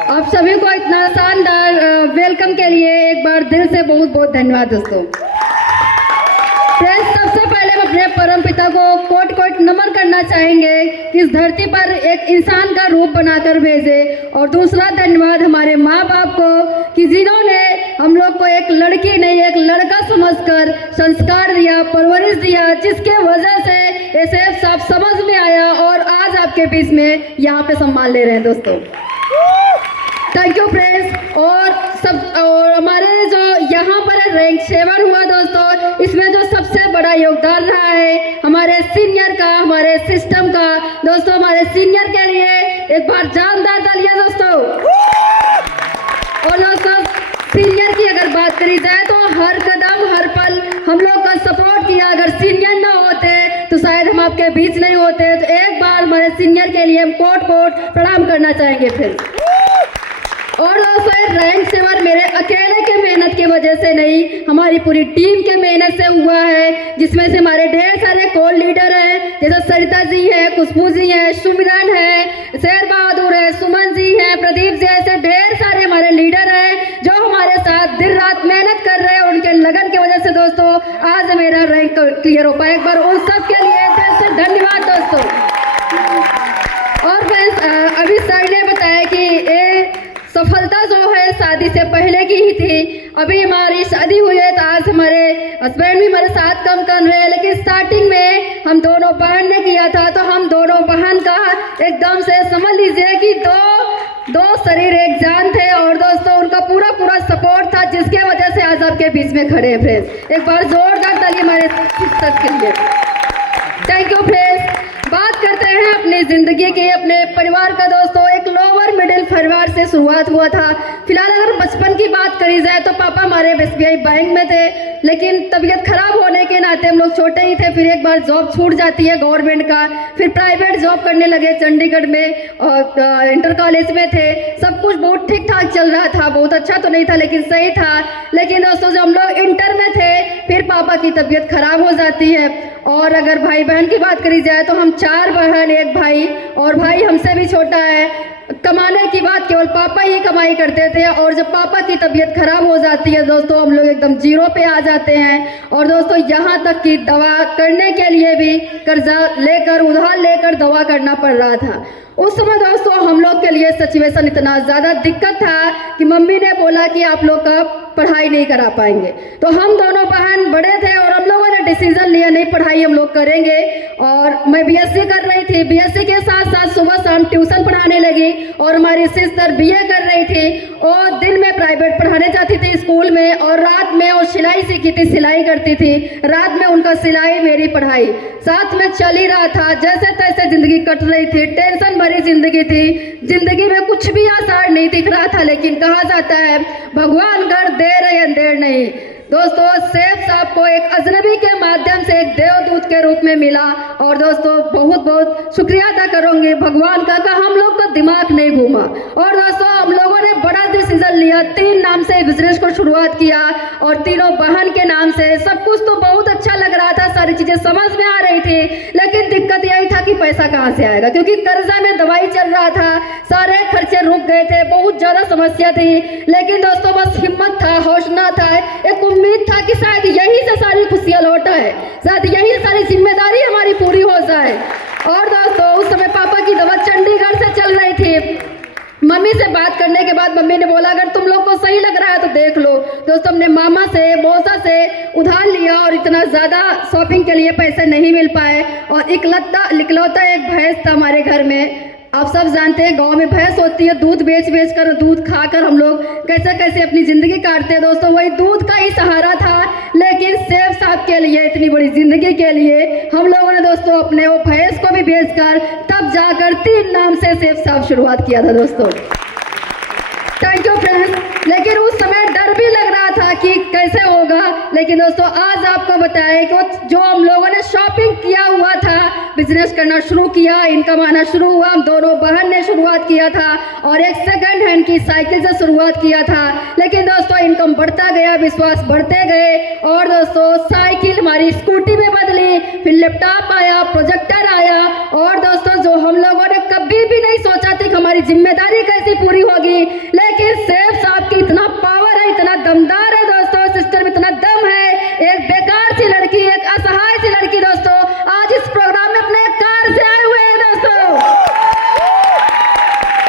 आप सभी को इतना शानदार वेलकम के लिए एक बार दिल से बहुत बहुत धन्यवाद दोस्तों। फ्रेंड्स, सबसे पहले हम अपने परम पिता को कोट कोट नमन करना चाहेंगे कि इस धरती पर एक इंसान का रूप बनाकर भेजे, और दूसरा धन्यवाद हमारे माँ बाप को कि जिन्होंने हम लोग को एक लड़की नहीं एक लड़का समझकर संस्कार दिया, परवरिश दिया, जिसके वजह से एसएफ साहब समझ में आया और आज आपके बीच में यहाँ पे सम्मान ले रहे हैं दोस्तों। Thank you friends. और हमारे जो यहाँ पर रैंक 7 हुआ दोस्तों, इसमें जो सबसे बड़ा योगदान रहा है हमारे सीनियर का, हमारे सिस्टम का दोस्तों। हमारे सीनियर के लिए एक बार जानदार तालियां दोस्तों। और दोस्तों, सीनियर की अगर बात करी जाए तो हर कदम हर पल हम लोग का सपोर्ट किया। अगर सीनियर ना होते तो शायद हम आपके बीच नहीं होते। तो एक बार हमारे सीनियर के लिए हम कोट कोट प्रणाम करना चाहेंगे फिर। और दोस्तों, रैंक 7 मेरे अकेले के मेहनत की वजह से नहीं, हमारी पूरी टीम के मेहनत से हुआ है, जिसमें से हमारे ढेर सारे कोल लीडर हैं, जैसे सरिता जी है, खुशबू जी है, सुमिरन है, शेर बहादुर है, सुमन जी है, प्रदीप जी, ऐसे ढेर सारे हमारे लीडर हैं जो हमारे साथ दिन रात मेहनत कर रहे हैं। उनके लगन की वजह से दोस्तों आज मेरा रैंक क्लियर हो पाया। एक बार उन सब के लिए दिल से धन्यवाद दोस्तों। और फ्रेंड्स, अभी सर ने बताया कि ये सफलता जो है शादी से पहले की ही थी। अभी हमारी शादी हुई है तो आज हमारे हस्बैंड भी हमारे साथ काम कर रहे हैं, लेकिन स्टार्टिंग में हम दोनों बहन ने किया था। तो हम दोनों बहन का एकदम से समझ लीजिए कि दो शरीर एक जान थे। और दोस्तों, उनका पूरा सपोर्ट था, जिसके वजह से आज आपके बीच में खड़े हैं फ्रेंड्स। एक बार जोरदार ताली हमारे शिक्षक के लिए। Thank you friends. बात करते हैं अपनी ज़िंदगी की, अपने परिवार का दोस्तों। एक लोअर मिडिल परिवार से शुरुआत हुआ था। फिलहाल अगर बचपन की बात करी जाए तो पापा हमारे एसबीआई बैंक में थे, लेकिन तबीयत खराब होने के नाते हम लोग छोटे ही थे। फिर एक बार जॉब छूट जाती है गवर्नमेंट का, फिर प्राइवेट जॉब करने लगे चंडीगढ़ में, और इंटर कॉलेज में थे। सब कुछ बहुत ठीक ठाक चल रहा था, बहुत अच्छा तो नहीं था लेकिन सही था। लेकिन दोस्तों, जब हम लोग इंटर में थे फिर पापा की तबीयत खराब हो जाती है। और अगर भाई बहन की बात करी जाए तो हम 4 बहन 1 भाई, और भाई हमसे भी छोटा है। कमाने की बात केवल पापा ही कमाई करते थे, और जब पापा की तबीयत खराब हो जाती है दोस्तों हम लोग एकदम जीरो पे आ जाते हैं। और दोस्तों, यहाँ तक कि दवा करने के लिए भी कर्जा लेकर, उधार लेकर दवा करना पड़ रहा था। उस समय दोस्तों हम लोग के लिए सिचुएशन इतना ज़्यादा दिक्कत था कि मम्मी ने बोला कि आप लोग का पढ़ाई नहीं करा पाएंगे। तो हम दोनों बहन बड़े थे और हम लोगों ने डिसीजन लिया नहीं, पढ़ाई हम लोग करेंगे। और मैं बीएससी कर रही थी, बीएससी के साथ साथ सुबह शाम ट्यूशन पढ़ाने लगी। और हमारी सिस्टर बीए कर रही थी, और दिन में प्राइवेट पढ़ाने जाती थी स्कूल में, और रात में वो सिलाई सीखी थी, सिलाई करती थी। रात में उनका सिलाई, मेरी पढ़ाई साथ में चल ही रहा था। जैसे तैसे जिंदगी कट रही थी, टेंशन भरी जिंदगी थी। जिंदगी में कुछ भी आसान नहीं दिख रहा था, लेकिन कहा जाता है भगवान कर देर है अंधेर नहीं। दोस्तों, सेफ साहब को एक अजनबी के माध्यम से एक देवदूत के रूप में मिला। और दोस्तों, बहुत बहुत शुक्रिया अदा करूंगी भगवान का हम लोग का दिमाग नहीं घूमा। और दोस्तों, हम लोगों ने बड़ा डिसीजन लिया, 3 नाम से बिजनेस को शुरुआत किया, और तीनों बहन के नाम से। सब कुछ तो बहुत अच्छा लग रहा था, सारी चीजें समझ में आ रही थी, लेकिन दिक्कत यही था कि पैसा कहाँ से आएगा, क्योंकि कर्जा में दवाई चल रहा था, सारे खर्चे रुक गए थे, बहुत ज्यादा समस्या थी। लेकिन दोस्तों, बस हिम्मत था, हौसला था, एक उम्मीद था कि शायद यही से सारी खुशियां लौट आए, शायद यही से सारी जिम्मेदारी हमारी पूरी हो जाए। और दोस्तों, उस समय पापा की दवा चंडीगढ़ से चल रही थी। मम्मी से बात करने के बाद मम्मी ने बोला अगर तुम लोग को सही लग रहा है तो देख लो। दोस्तों, हमने मामा से, मौसा से उधार लिया, और इतना ज़्यादा शॉपिंग के लिए पैसे नहीं मिल पाए। और इकलौता एक भैंस था हमारे घर में। आप सब जानते हैं गांव में भैंस होती है, दूध बेच कर, दूध खाकर हम लोग कैसे कैसे अपनी ज़िंदगी काटते हैं। दोस्तों, वही दूध का ही सहारा था, लेकिन सेफ साहब के लिए, इतनी बड़ी ज़िंदगी के लिए हम लोगों ने दोस्तों अपने वो भैंस को भी बेचकर तब जाकर 3 नाम से सेफ साहब शुरुआत किया था दोस्तों। Thank you friends. लेकिन उस समय डर भी लग रहा था कि कैसे होगा, लेकिन दोस्तों आज आपको बताएं कि जो हम लोगों ने शॉपिंग किया हुआ था, बिजनेस करना शुरू किया, इनकम आना शुरू हुआ। हम दोनों बहन ने शुरुआत किया था, और एक सेकंड हैंड की साइकिल से शुरुआत किया था। लेकिन दोस्तों इनकम बढ़ता गया, विश्वास बढ़ते गए, और दोस्तों साइकिल हमारी स्कूटी में बदली, फिर लैपटॉप आया, प्रोजेक्टर आया। और दोस्तों, जो हम लोगों ने कभी भी नहीं सोचा था कि हमारी जिम्मेदारी कैसी पूरी होगी। लेकिन सैफ साहब की इतना पावर है, इतना दमदार है दोस्तों, सिस्टर में इतना दम है। एक बेकार सी लड़की, एक असहाय सी लड़की दोस्तों आज इस प्रोग्राम में अपने कार से आए हुए हैं दोस्तों।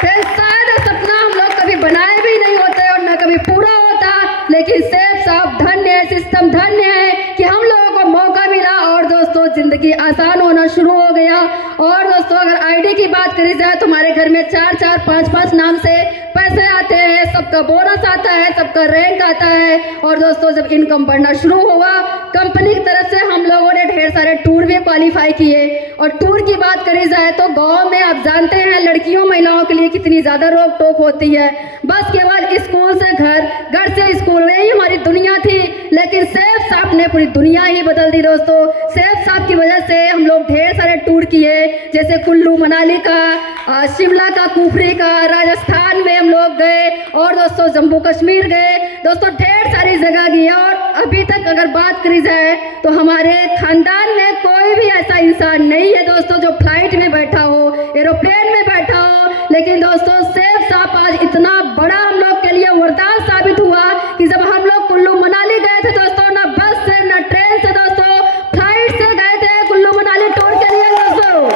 फिर शायद सपना हम लोग कभी बनाए भी नहीं होते और न कभी पूरा होता, लेकिन सैफ साहब धन्य है, सिस्टम धन्य है कि हम लोगों को मौका मिला और दोस्तों जिंदगी आसान होना शुरू हो गया। और दोस्तों अगर आईडी की बात करी जाए तो हमारे घर में 4-4, 5-5 नाम से पैसे आते हैं, सबका बोनस आता है, सबका रैंक आता है। और दोस्तों जब इनकम बढ़ना शुरू हुआ कंपनी की तरफ से हम लोगों ने ढेर सारे टूर भी क्वालिफाई किए। और टूर की बात करी जाए तो गांव में आप जानते हैं लड़कियों महिलाओं के लिए कितनी ज़्यादा रोक टोक होती है। बस केवल स्कूल से घर, घर से स्कूल, यही हमारी दुनिया थी। लेकिन सैफ साहब ने पूरी दुनिया ही बदल दी दोस्तों। सैफ साहब की वजह से हम लोग ढेर सारे टूर किए, जैसे कुल्लू मनाली का, शिमला का, कुफरी का, राजस्थान में हम लोग गए और दोस्तों जम्मू कश्मीर गए दोस्तों, ढेर सारी जगह गई। और अभी तक अगर बात करी जाए तो हमारे खानदान में कोई भी ऐसा इंसान नहीं है दोस्तों जो फ्लाइट में बैठा हो, एरोप्लेन में बैठा हो। लेकिन दोस्तों सैफ साहब आज इतना बड़ा हम लोग के लिए वरदान साबित हुआ कि जब हम लोग कुल्लू मनाली गए थे दोस्तों, ना बस से ना ट्रेन से दोस्तों, फ्लाइट से गए थे कुल्लू मनाली टूर के लिए दोस्तों।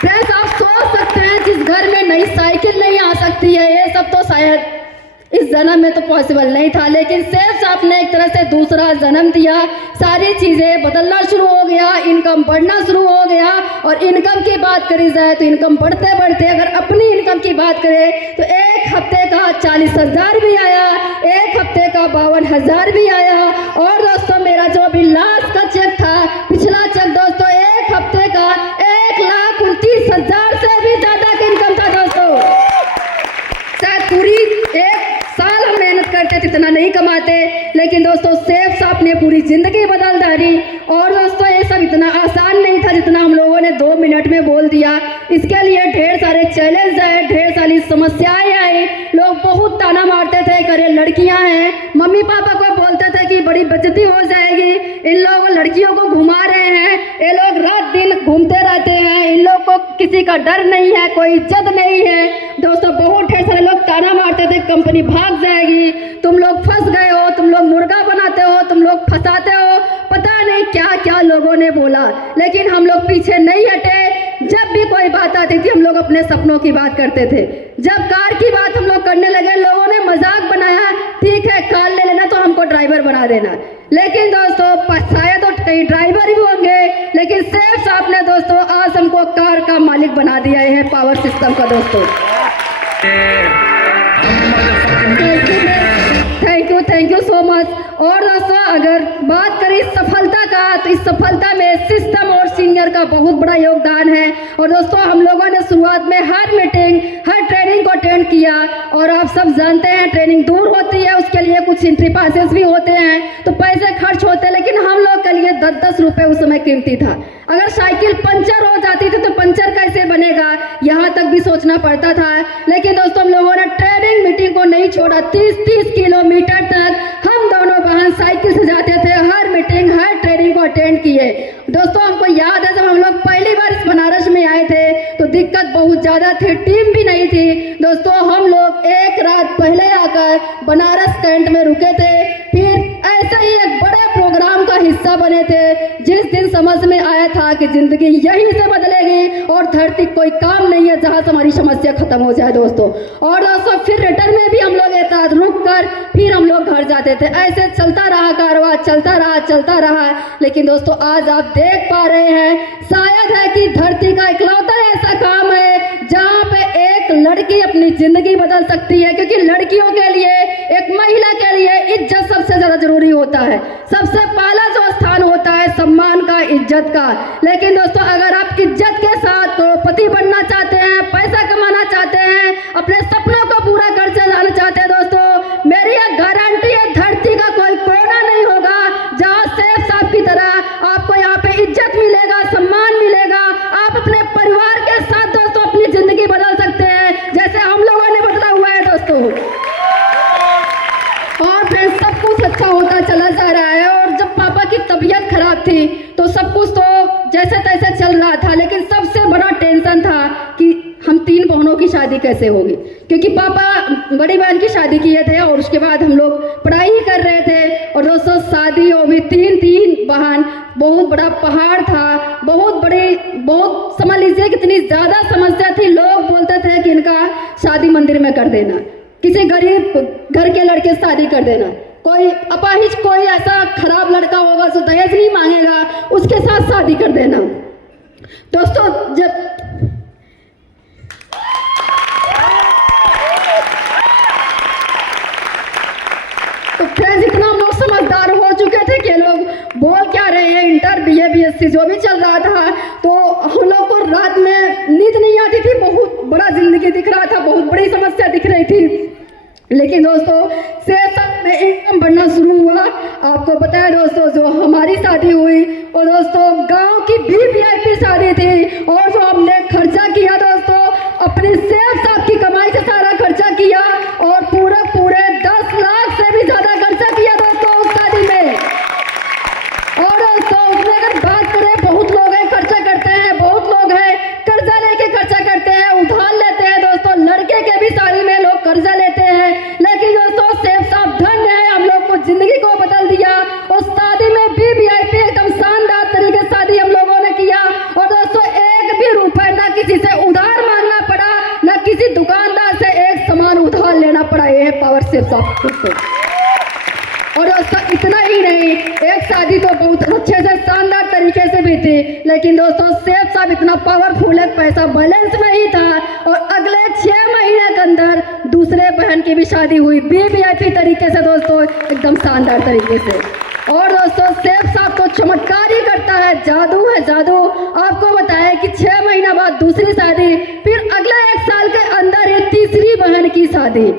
फ्रेंड्स आप सोच सकते हैं जिस घर में नई साइकिल नहीं आ सकती है, ये सब तो शायद इस जन्म में तो पॉसिबल नहीं था। लेकिन सैफ साहब ने एक तरह से दूसरा जन्म दिया, सारी चीज़ें बदलना शुरू हो गया, इनकम बढ़ना शुरू हो गया। और इनकम की बात करी जाए तो इनकम बढ़ते बढ़ते अगर अपनी इनकम की बात करें तो एक हफ्ते का 40,000 भी आया, एक हफ्ते का 52,000 भी आया। और दोस्तों मेरा जो अभी लास्ट का चेक था, पिछला चेक दोस्तों, एक हफ्ते का 1,29,000 से भी ज़्यादा की इनकम था दोस्तों। शायद पूरी एक साल हम मेहनत करते थे इतना नहीं कमाते, लेकिन दोस्तों सैफ साहब ने पूरी जिंदगी बदल डाली। और दोस्तों ये सब इतना आसान नहीं था जितना हम लोगों ने 2 मिनट में बोल दिया। इसके लिए ढेर सारे चैलेंज आए, ढेर सारी समस्याएं आई। लोग बहुत ताना मारते थे, करे लड़कियां हैं, मम्मी पापा को बोलते थे कि बड़ी बेइज्जती हो जाएगी, इन लोग लड़कियों को घुमा रहे हैं, ये लोग रात दिन घूमते रहते हैं, इन लोग को किसी का डर नहीं है, कोई इज्जत नहीं है। दोस्तों बहुत ढेर सारे लोग ताना मारते थे, कंपनी भाग जाएगी, तुम लोग फंस गए हो, तुम लोग मुर्गा बनाते हो, तुम लोग फंसाते हो, पता नहीं क्या क्या लोगों ने बोला। लेकिन हम लोग पीछे नहीं हटे। जब भी कोई बात आती थी हम लोग अपने सपनों की बात करते थे। जब कार की बात हम लोग करने लगे लोगों ने मजाक बनाया, ठीक है कार ले लेना तो हमको ड्राइवर बना देना। लेकिन दोस्तों शायद तो कई ड्राइवर भी होंगे, लेकिन सैफ साहब ने दोस्तों आज हमको कार का मालिक बना दिया है, पावर सिस्टम का दोस्तों। Thank you so much. और दोस्तों अगर बात करें सफलता का तो इस सफलता में सिस्टम और सीनियर का बहुत बड़ा योगदान है। और दोस्तों हम लोगों ने शुरुआत में हर मीटिंग, हर ट्रेनिंग को अटेंड किया। और आप सब जानते हैं ट्रेनिंग दूर होती है, उसके लिए कुछ एंट्री पासेस भी होते हैं, तो पैसे खर्च होते हैं। लेकिन हम लोग के लिए 10-10 रुपये उस समय कीमती था। अगर साइकिल पंचर हो जाती थी तो पंचर कैसे बनेगा, यहाँ तक भी सोचना पड़ता था। लेकिन दोस्तों हम लोगों ने ट्रेनिंग मीटिंग को नहीं छोड़ा, 30-30 किलोमीटर तक हम दोनों बहन साइकिल से जाते थे, हर मीटिंग, हर ट्रेनिंग को अटेंड किए। दोस्तों हमको याद है जब हम लोग पहली बार इस बनारस में आए थे तो दिक्कत बहुत ज़्यादा थी, टीम भी नहीं थी। दोस्तों हम लोग एक रात पहले आकर बनारस कैंट में रुके थे, फिर ऐसा ही एक बड़े प्रोग्राम का हिस्सा बने थे। जिस दिन समझ में आया था कि जिंदगी यहीं से बदलेगी और धरती कोई काम नहीं है जहाँ से हमारी समस्या खत्म हो जाए दोस्तों। और दोस्तों फिर रिटर्न में भी हम लोग एक रात रुक कर फिर हम लोग घर जाते थे। ऐसे चलता रहा कारवां, चलता रहा। लेकिन दोस्तों आज आप देख पा रहे हैं शायद है कि धरती का इकलौता ऐसा काम है जहाँ पे एक लड़की अपनी जिंदगी बदल सकती है। क्योंकि लड़कियों के लिए, एक महिला के लिए इज्जत सबसे ज़्यादा जरूरी होता है। सबसे पहला जो स्थान होता है सम्मान का, इज्जत का। लेकिन दोस्तों अगर आप इज्जत के साथ करोड़पति बनना चाहते हैं, पैसा कमाना चाहते हैं, अपने सपनों को पूरा कर चलाना चाहते हैं दोस्तों, मेरी एक गारंटी है धरती का कोई कोना नहीं होगा जहाँ सैफ साहब की तरह आपको यहाँ पे इज्जत मिलेगा, सम्मान मिलेगा। आप अपने परिवार के साथ दोस्तों अपनी जिंदगी बदल सकते हैं जैसे हम लोगों ने बदला हुआ है दोस्तों। और फिर सब कुछ अच्छा होता चला जा रहा है। और जब पापा की तबीयत खराब थी तो सब कुछ तो जैसे तैसे चल रहा था, लेकिन सबसे बड़ा टेंशन था कि हम शादी कैसे होगी, क्योंकि पापा बड़ी बहन की शादी किए थे और उसके बाद हम लोग पढ़ाई ही कर रहे थे। और दोस्तों शादियों में तीन बहन, बहुत बड़ा पहाड़ था, बहुत समझ लीजिए कितनी ज़्यादा समस्या थी। लोग बोलते थे कि इनका शादी मंदिर में कर देना, किसी गरीब घर के लड़के से शादी कर देना, कोई अपाहिज कोई ऐसा खराब लड़का होगा जो दहेज नहीं मांगेगा उसके साथ शादी कर देना। दोस्तों जब तो फ्रेंड्स इतना हम लोग समझदार हो चुके थे कि लोग बोल क्या रहे हैं, इंटर BA BSc जो भी चल रहा था, तो हम लोग को रात में नींद नहीं आती थी, बहुत बड़ा जिंदगी दिख रहा था, बहुत बड़ी समस्या दिख रही थी। लेकिन दोस्तों सेहत में इनकम बढ़ना शुरू हुआ। आपको पता है दोस्तों, जो हमारी शादी हुई और दोस्तों गांव की VIP शादी थी, और जो हमने खर्चा किया दोस्तों अपनी सेफ साहब की कमाई से सारा खर्चा किया, और पूरे 10 लाख से भी ज़्यादा खर्चा किया दोस्तों उस शादी में। और दोस्तों उसमें अगर बात करें, बहुत लोग हैं खर्चा करते हैं, बहुत लोग हैं कर्जा लेके खर्चा करते हैं, उधार लेते हैं दोस्तों। लड़के के भी शादी में लोग कर्जा लेते हैं, लेकिन दोस्तों सेफ साहब धन्य है, हम लोग को जिंदगी को बदल दिया। उस शादी में भी VIP एकदम शानदार तरीके से शादी हम लोगों ने किया। और दोस्तों एक भी रुपए ना किसी से उधार मांगना पड़ा, ना किसी दुकानदार से एक सामान उधार लेना पड़ा। ये है पावर सेफ साहब। और दोस्तों इतना ही नहीं, एक शादी तो बहुत अच्छे से शानदार तरीके से भी थी, लेकिन दोस्तों सेफ साहब इतना पावरफुल है, पैसा बैलेंस में ही था। और अगले 6 महीने के अंदर दूसरे बहन की भी शादी हुई VIP तरीके से दोस्तों, एकदम शानदार तरीके से। और दोस्तों सेफ साहब तो चमत्कार ही करता है, जादू है जादू। आपको बताया कि 6 महीना बाद दूसरी शादी, फिर अगले 1 साल के अंदर ही तीसरी बहन की शादी।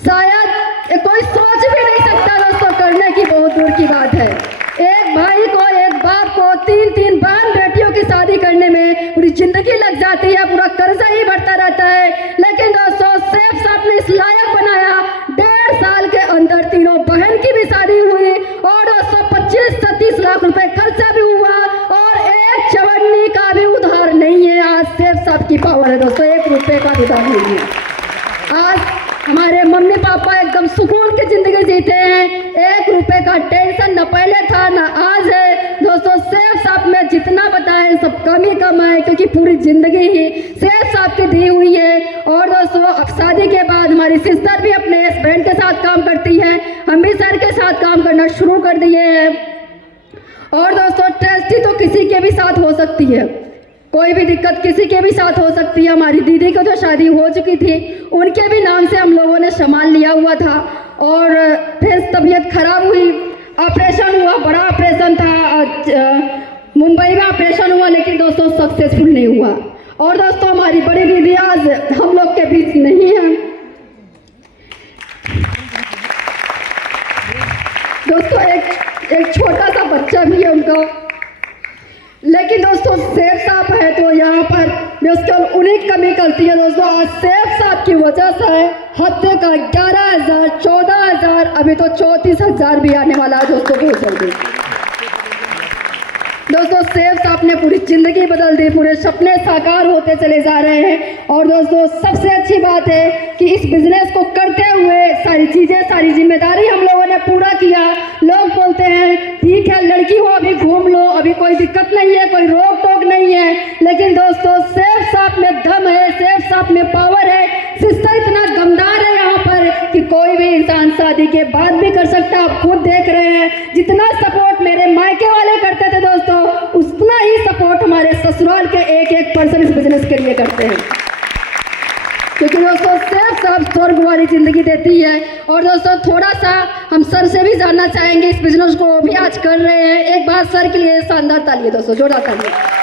शायद कोई सोच भी नहीं सकता दोस्तों, करने की बहुत दूर की बात है। एक भाई को, एक बाप को 3 बहन बेटियों की शादी करने में पूरी जिंदगी लग जाती है, पूरा कर्जा ही बढ़ता रहता है। लेकिन दोस्तों सेफ साहब ने इस लायक बनाया, 1.5 साल के अंदर तीनों बहन की भी शादी हुई, और दोस्तों 25 से 30 लाख रुपए खर्चा भी हुआ, और एक चवन्नी का भी उधार नहीं है। आज सेफ साहब की पावर है दोस्तों, 1 रुपए का उधार नहीं है। आज हमारे मम्मी पापा एकदम सुकून की जिंदगी जीते हैं, 1 रुपए का टेंशन न पहले था न आज है। दोस्तों सेफ साहब में जितना बताएं सब कम ही कम है, क्योंकि पूरी जिंदगी ही सेफ साहब की दी हुई है। और दोस्तों अब शादी के बाद हमारी सिस्टर भी अपने हस्बैंड के साथ काम करती है, हम भी सर के साथ काम करना शुरू कर दिए हैं। और दोस्तों ट्रस्टी तो किसी के भी साथ हो सकती है, कोई भी दिक्कत किसी के भी साथ हो सकती है। हमारी दीदी को जो शादी हो चुकी थी उनके भी नाम से हम लोगों ने सामान लिया हुआ था, और फिर तबीयत खराब हुई, ऑपरेशन हुआ, बड़ा ऑपरेशन था, मुंबई में ऑपरेशन हुआ, लेकिन दोस्तों सक्सेसफुल नहीं हुआ। और दोस्तों हमारी बड़ी दीदी आज हम लोग के बीच नहीं है। दोस्तों एक छोटा सा बच्चा भी है उनका, लेकिन दोस्तों सेफ साहब है तो यहाँ पर केवल उन्हीं की कमी करती है दोस्तों। आज सेफ साहब की वजह से हफ्ते का 11,000, 14,000, अभी तो 34,000 भी आने वाला है दोस्तों बहुत जल्दी। दोस्तों सेफ साहब ने पूरी जिंदगी बदल दी, पूरे सपने साकार होते चले जा रहे हैं। और दोस्तों सबसे अच्छी बात है कि इस बिजनेस को करते हुए सारी चीज़ें, सारी जिम्मेदारी हम लोगों ने पूरा किया। लोग बोलते हैं ठीक है लड़की हो अभी घूम लो, अभी कोई दिक्कत नहीं है, कोई रोक टोक नहीं है, लेकिन दोस्तों सेफ साहब में दम है, सेफ साहब में पावर है। सिस्टर इतना दमदार है यहाँ पर कि कोई भी इंसान शादी के बाद भी कर सकता है। आप खुद देख रहे हैं जितना सपोर्ट मेरे मायके वाले करते थे दोस्तों, उतना ही सपोर्ट हमारे ससुराल के एक पर्सन इस बिजनेस के लिए करते हैं, क्योंकि दोस्तों सेफ साहब स्वर्ग वाली जिंदगी देती है। और दोस्तों थोड़ा सा हम सर से भी जानना चाहेंगे, इस बिजनेस को भी आज कर रहे हैं। एक बार सर के लिए शानदार तालियां दोस्तों, जोरदार तालियां।